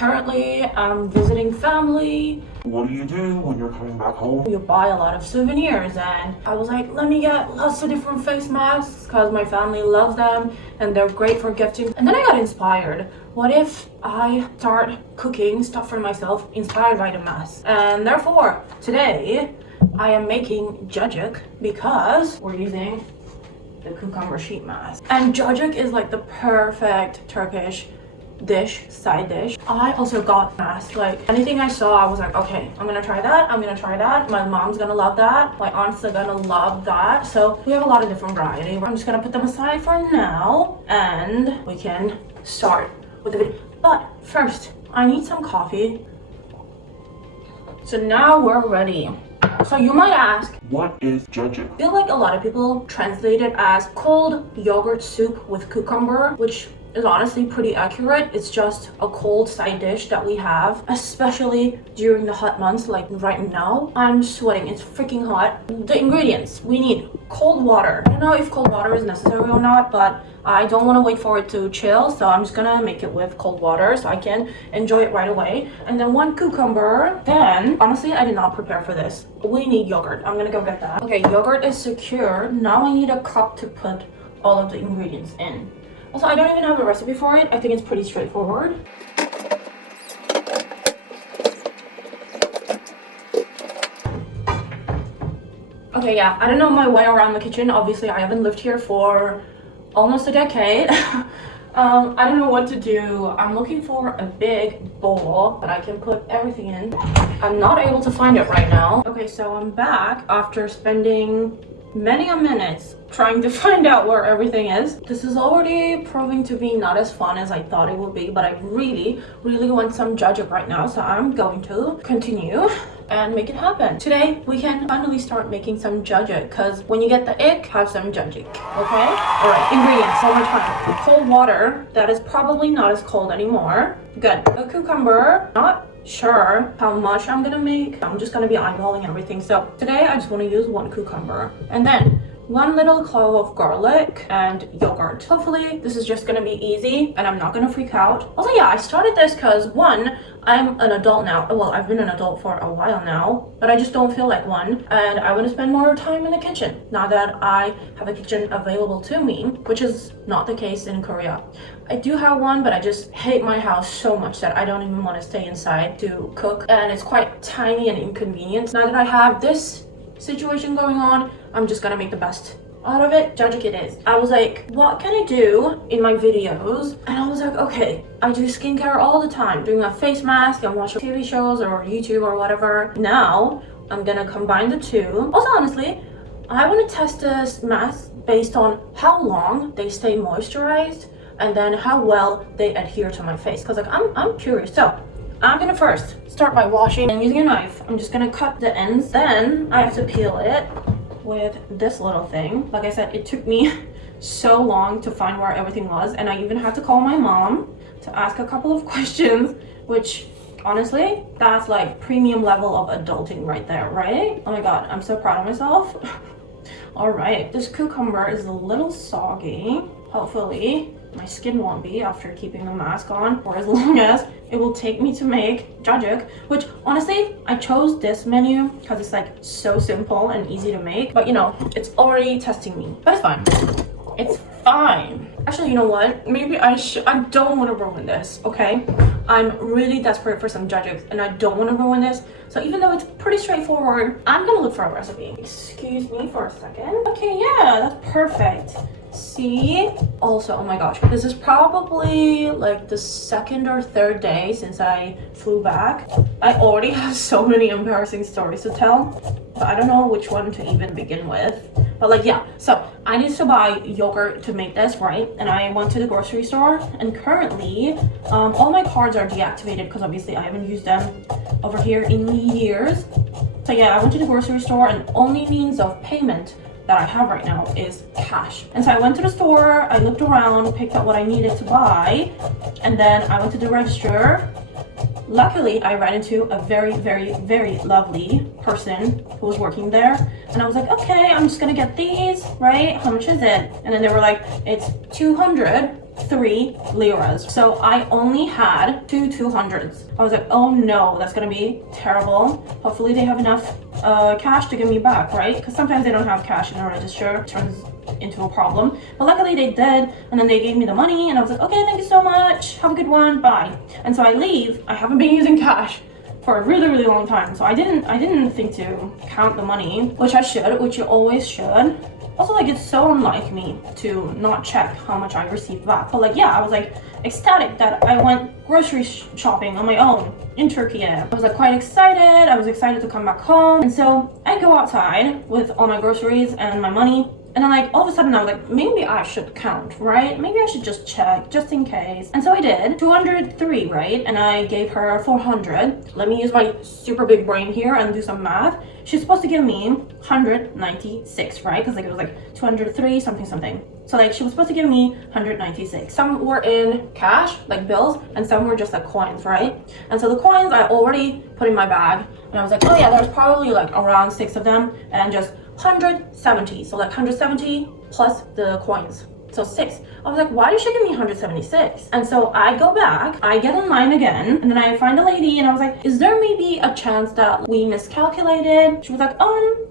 Currently, I'm visiting family. What do you do when you're coming back home? You buy a lot of souvenirs, and I was like, let me get lots of different face masks because my family loves them and they're great for gifting. And then I got inspired. What if I start cooking stuff for myself inspired by the mask? And therefore, today I am making cacik because we're using the cucumber sheet mask. And cacik is like the perfect Turkish side dish. I also got mask. Like anything I saw, I was like, okay, I'm gonna try that, I'm gonna try that. My mom's gonna love that, my aunt's are gonna love that. So we have a lot of different variety. I'm just gonna put them aside for now and we can start with the video. But first, I need some coffee. So now we're ready. So you might ask, what is cacik? I feel like a lot of people translate it as cold yogurt soup with cucumber, which is honestly pretty accurate. It's just a cold side dish that we have, especially during the hot months. Like right now, I'm sweating. It's freaking hot. The ingredients: we need cold water. I don't know if cold water is necessary or not, but I don't want to wait for it to chill, so I'm just gonna make it with cold water so I can enjoy it right away. And then 1 cucumber. Then, honestly, I did not prepare for this. We need yogurt. I'm gonna go get that. Okay, yogurt is secure. Now I need a cup to put all of the ingredients in. Also, I don't even have a recipe for it. I think it's pretty straightforward. Okay, yeah, I don't know my way around the kitchen. Obviously, I haven't lived here for almost a decade. I don't know what to do. I'm looking for a big bowl that I can put everything in. I'm not able to find it right now. Okay, so I'm back after spending many a minutes trying to find out where everything is. This is already proving to be not as fun as I thought it would be, but I really want some cacik right now, so I'm going to continue and make it happen. Today we can finally start making some cacik, because when you get the ick, have some cacik, okay? All right, ingredients one more time. Cold water that is probably not as cold anymore. Good. A cucumber, not sure how much I'm gonna make. I'm just gonna be eyeballing everything. So today I just want to use 1 cucumber, and then 1 little clove of garlic and yogurt. Hopefully this is just gonna be easy and I'm not gonna freak out. Also, yeah, I started this because 1, I'm an adult now. Well, I've been an adult for a while now, but I just don't feel like one, and I want to spend more time in the kitchen now that I have a kitchen available to me, which is not the case in Korea. I do have one, but I just hate my house so much that I don't even want to stay inside to cook, and it's quite tiny and inconvenient. Now that I have this situation going on, I'm just gonna make the best out of it. Cacik it is. I was like, what can I do in my videos? And I was like, okay, I do skincare all the time, doing a face mask and watch TV shows or YouTube or whatever. Now I'm gonna combine the two. Also, honestly, I want to test this mask based on how long they stay moisturized and then how well they adhere to my face, because like I'm curious. So I'm gonna first start by washing and using a knife. I'm just gonna cut the ends, then I have to peel it with this little thing. Like I said, it took me so long to find where everything was, and I even had to call my mom to ask a couple of questions, which honestly, that's like premium level of adulting right there, right? Oh my god, I'm so proud of myself. All right, this cucumber is a little soggy. Hopefully my skin won't be after keeping the mask on for as long as it will take me to make cacik, which honestly, I chose this menu because it's like so simple and easy to make, but you know, it's already testing me, but it's fine. It's fine. Actually, you know what? Maybe I don't want to ruin this, okay? I'm really desperate for some cacik and I don't want to ruin this. So even though it's pretty straightforward, I'm gonna look for a recipe. Excuse me for a second. Okay, yeah, that's perfect. See? Also, oh my gosh, this is probably like the 2nd or 3rd day since I flew back. I already have so many embarrassing stories to tell, but I don't know which one to even begin with. But like, yeah, so I need to buy yogurt to make this, right? And I went to the grocery store, and currently all my cards are deactivated because obviously I haven't used them over here in years. So yeah, I went to the grocery store, and only means of payment that I have right now is cash. And so I went to the store, I looked around, picked up what I needed to buy, and then I went to the register. Luckily, I ran into a very lovely person who was working there, and I was like, okay, I'm just gonna get these, right? How much is it? And then they were like, it's 200 3 liras. So I only had 200s. I was like, oh no, that's gonna be terrible. Hopefully they have enough cash to give me back, right? Because sometimes they don't have cash in the register. It turns into a problem. But luckily they did, and then they gave me the money, and I was like, okay, thank you so much. Have a good one. Bye. And so I leave. I haven't been using cash for a really long time, so I didn't think to count the money, which I should, which you always should. Also, like, it's so unlike me to not check how much I received back. But like, yeah, I was like ecstatic that I went grocery shopping on my own in Turkey. I was like quite excited. I was excited to come back home, and so I go outside with all my groceries and my money. And then like all of a sudden I was like, maybe I should count, right? Maybe I should just check just in case. And so I did. 203, right? And I gave her 400. Let me use my super big brain here and do some math. She's supposed to give me 196, right? Because like it was like 203 something. So like she was supposed to give me 196. Some were in cash, like bills, and some were just like coins, right? And so the coins I already put in my bag, and I was like, oh yeah, there's probably like around 6 of them, and just 170, so like 170 plus the coins, so 6. I was like, why did she give me 176? And so I go back, I get in line again, and then I find a lady, and I was like, is there maybe a chance that we miscalculated? She was like,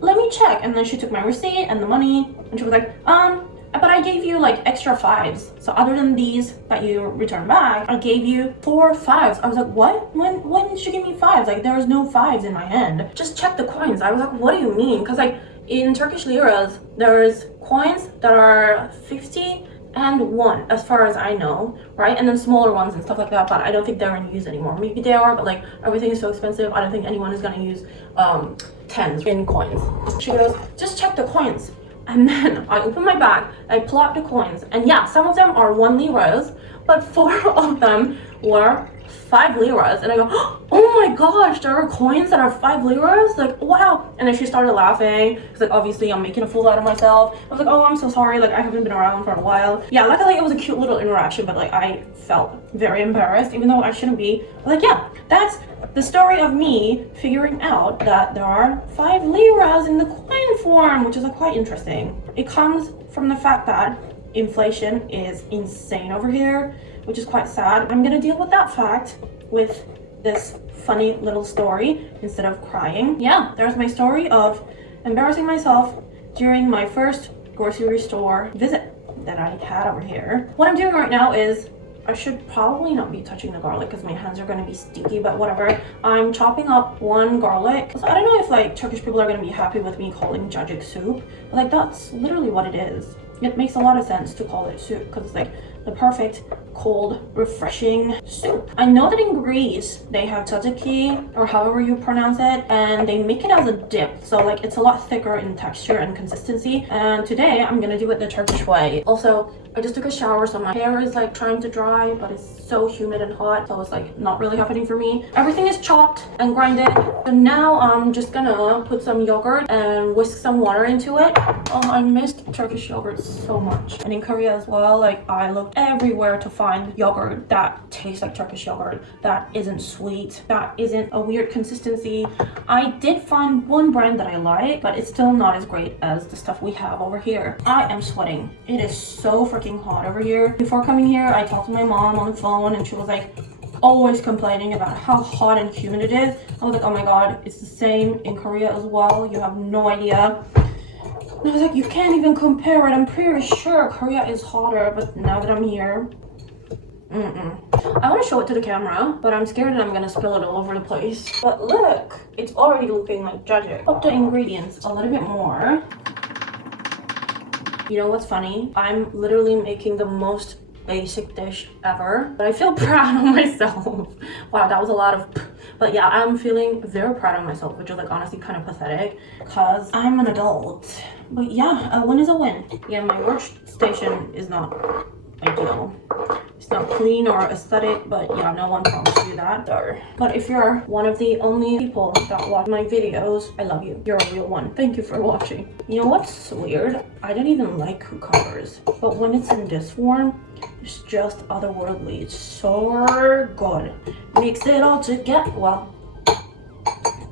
let me check. And then she took my receipt and the money, and she was like, but I gave you like extra 5s. So other than these that you return back, I gave you 4 5s. I was like, what? When did she give me 5s? Like there was no 5s in my hand. Just check the coins. I was like, what do you mean? Because like in Turkish liras, there's coins that are 50 and 1, as far as I know, right? And then smaller ones and stuff like that, but I don't think they're in use anymore. Maybe they are, but like everything is so expensive, I don't think anyone is gonna use 10s in coins. She goes, just check the coins. And then I open my bag, I pull out the coins, and yeah, some of them are 1 liras, but 4 of them were 5 liras. And I go, oh my gosh, there are coins that are 5 liras? Like, wow. And then she started laughing, because like obviously I'm making a fool out of myself. I was like, oh, I'm so sorry, like I haven't been around for a while. Yeah, luckily it was a cute little interaction, but like I felt very embarrassed, even though I shouldn't be. But like, yeah, that's the story of me figuring out that there are 5 liras in the coin form, which is like quite interesting. It comes from the fact that inflation is insane over here, which is quite sad. I'm gonna deal with that fact with this funny little story instead of crying. Yeah, there's my story of embarrassing myself during my first grocery store visit that I had over here. What I'm doing right now is, I should probably not be touching the garlic because my hands are going to be sticky, but whatever. I'm chopping up 1 garlic. So I don't know if like Turkish people are going to be happy with me calling cacik soup, but like that's literally what it is. It makes a lot of sense to call it soup because it's like the perfect cold refreshing soup. I know that in Greece they have tzatziki, or however you pronounce it, and they make it as a dip, so like it's a lot thicker in texture and consistency. And today I'm gonna do it the Turkish way. Also, I just took a shower, so my hair is like trying to dry, but it's so humid and hot, so it's like not really happening for me. Everything is chopped and grinded, so now I'm just gonna put some yogurt and whisk some water into it. Oh, I missed Turkish yogurt so much. And in Korea as well, like I looked everywhere to find yogurt that tastes like Turkish yogurt, that isn't sweet, that isn't a weird consistency. I did find one brand that I like, but it's still not as great as the stuff we have over here. I am sweating. It is so freaking hot over here. Before coming here, I talked to my mom on the phone, and she was like always complaining about how hot and humid it is. I was like, oh my god, it's the same in Korea as well. You have no idea. And I was like, you can't even compare it. I'm pretty sure Korea is hotter, but now that I'm here, I want to show it to the camera, but I'm scared that I'm gonna spill it all over the place. But look, it's already looking like cacik. Up the ingredients a little bit more. You know what's funny? I'm literally making the most basic dish ever, but I feel proud of myself. Wow, that was a lot of but yeah, I'm feeling very proud of myself, which is like honestly kind of pathetic because I'm an adult. But yeah, a win is a win. Yeah, my workstation is not ideal. It's not clean or aesthetic, but yeah, no one promised you that. But if you're one of the only people that watch my videos, I love you. You're a real one. Thank you for watching. You know what's weird? I don't even like cucumbers, but when it's in this form, it's just otherworldly. It's so good. Mix it all together. Well,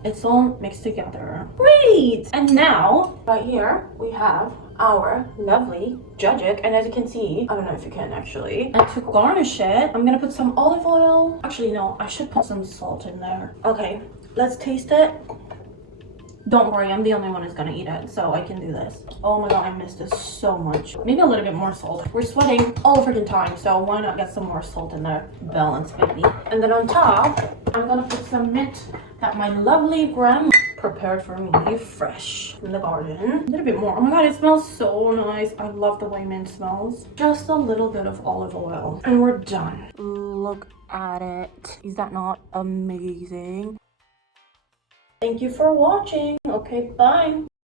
It's all mixed together. Great! And now, right here, we have our lovely Cacik. And as you can see, I don't know if you can actually. And to garnish it, I'm gonna put some olive oil. Actually, no, I should put some salt in there. Okay, let's taste it. Don't worry, I'm the only one who's gonna eat it, so I can do this. Oh my god, I missed this so much. Maybe a little bit more salt. We're sweating all the freaking time, so why not get some more salt in there? Balance, baby. And then on top, I'm gonna put some mint that my lovely grandma prepared for me, fresh from the garden. A little bit more. Oh my god, it smells so nice. I love the way mint smells. Just a little bit of olive oil, and we're done. Look at it. Is that not amazing? Thank you for watching. Okay, bye.